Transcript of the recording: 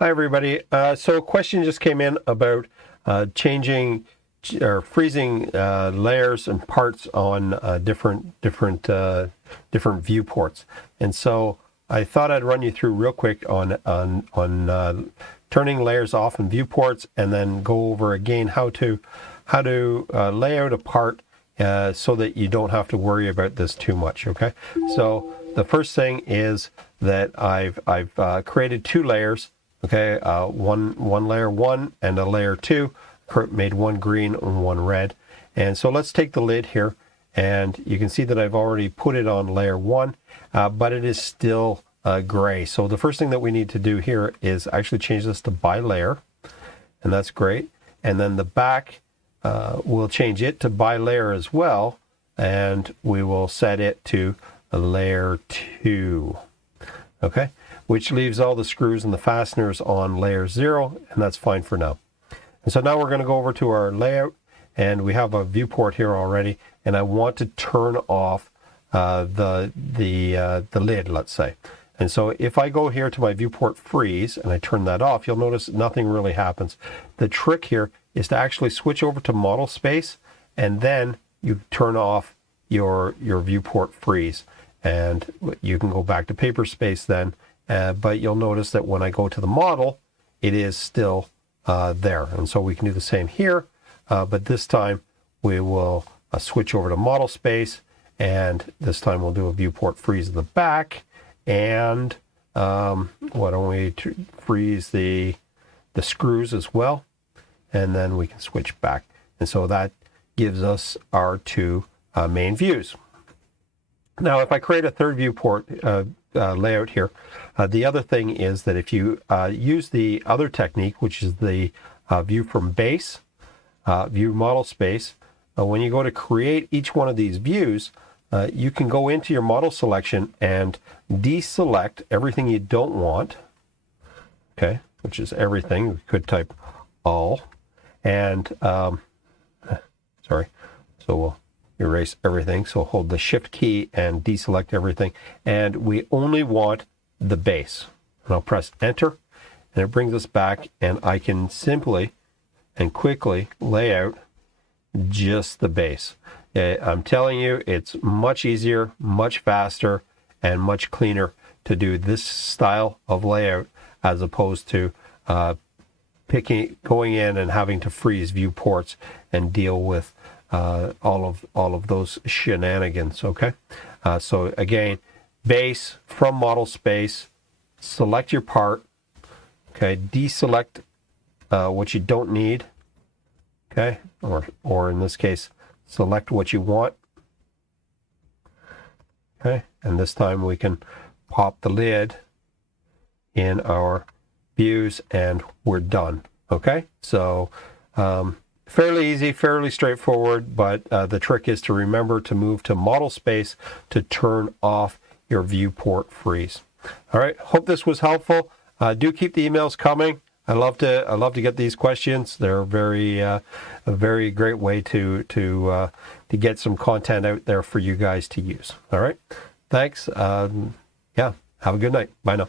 Hi everybody. So a question just came in about changing or freezing layers and parts on different viewports. And so I thought I'd run you through real quick on turning layers off in viewports, and then go over again how to lay out a part so that you don't have to worry about this too much. Okay. So the first thing is that I've created two layers. Okay, one layer 1 and a layer 2, made one green and one red. And so let's take the lid here, and you can see that I've already put it on layer 1, but it is still gray. So the first thing that we need to do here is actually change this to by layer, and that's great. And then the back, we'll change it to by layer as well, and we will set it to a layer 2. Okay, which leaves all the screws and the fasteners on layer 0, and that's fine for now. And so now we're going to go over to our layout, and we have a viewport here already, and I want to turn off the lid, let's say. And so if I go here to my Viewport Freeze and I turn that off, you'll notice nothing really happens. The trick here is to actually switch over to model space, and then you turn off your Viewport Freeze. And you can go back to paper space then, but you'll notice that when I go to the model, it is still there. And so we can do the same here, but this time we will switch over to model space, and this time we'll do a Viewport Freeze in the back. And why don't we freeze the screws as well, and then we can switch back. And so that gives us our two main views. Now, if I create a third viewport layout here, the other thing is that if you use the other technique, which is the view from base, view model space, when you go to create each one of these views, you can go into your model selection and deselect everything you don't want, okay, which is everything. We could type all, and sorry, so we'll erase everything. So hold the shift key and deselect everything, and we only want the base. And I'll press enter, and it brings us back, and I can simply and quickly lay out just the base. I'm telling you, it's much easier, much faster, and much cleaner to do this style of layout as opposed to going in and having to freeze viewports and deal with all of those shenanigans. Okay, so again, base from model space, select your part. Okay, deselect what you don't need. Okay, or in this case, select what you want. Okay, and this time we can pop the lid in our views, and we're done. Okay, so fairly easy, fairly straightforward, but the trick is to remember to move to model space to turn off your Viewport Freeze. All right, hope this was helpful. Do keep the emails coming. I love to get these questions. They're a very great way to get some content out there for you guys to use. All right, thanks. Yeah, have a good night. Bye now.